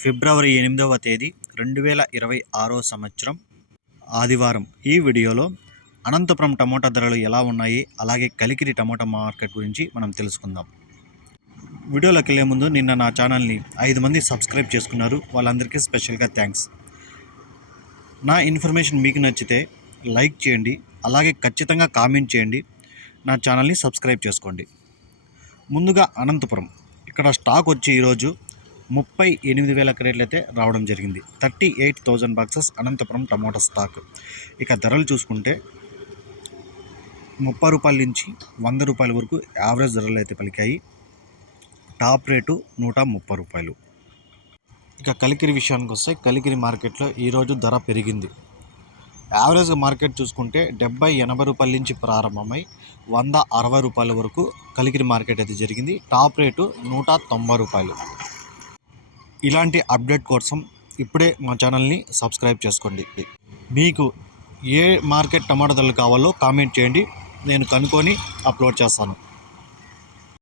ఫిబ్రవరి ఎనిమిదవ తేదీ రెండు వేల ఇరవై ఆరో సంవత్సరం ఆదివారం. ఈ వీడియోలో అనంతపురం టమోటా ధరలు ఎలా ఉన్నాయి అలాగే కలికిరి టమోటా మార్కెట్ గురించి మనం తెలుసుకుందాం. వీడియోలోకి వెళ్ళే ముందు నిన్న నా ఛానల్ని ఐదు మంది సబ్స్క్రైబ్ చేసుకున్నారు. వాళ్ళందరికీ స్పెషల్గా థ్యాంక్స్. నా ఇన్ఫర్మేషన్ మీకు నచ్చితే లైక్ చేయండి అలాగే ఖచ్చితంగా కామెంట్ చేయండి నా ఛానల్ని సబ్స్క్రైబ్ చేసుకోండి. ముందుగా అనంతపురం. ఇక్కడ స్టాక్ వచ్చి ఈరోజు ముప్పై ఎనిమిది వేల క్రేట్లు అయితే రావడం జరిగింది. Thirty eight thousand boxes Anantapuram tomato stock. ఇక ధరలు చూసుకుంటే ముప్పై రూపాయల నుంచి వంద రూపాయల వరకు యావరేజ్ ధరలు అయితే పలికాయి. టాప్ రేటు నూట ముప్పై రూపాయలు. ఇక కలికిరి విషయానికి వస్తే కలికిరి మార్కెట్లో ఈరోజు ధర పెరిగింది. యావరేజ్ మార్కెట్ చూసుకుంటే డెబ్బై ఎనభై రూపాయల నుంచి ప్రారంభమై వంద అరవై రూపాయల వరకు కలికిరి మార్కెట్ అయితే జరిగింది. టాప్ రేటు నూట తొంభై రూపాయలు. ఇలాంటి అప్డేట్ కోసం ఇప్పుడే మా ఛానల్ని సబ్స్క్రైబ్ చేసుకోండి. మీకు ఏ మార్కెట్ టమాటా ధరలు కావాలో కామెంట్ చేయండి. నేను కనుక్కొని అప్లోడ్ చేస్తాను.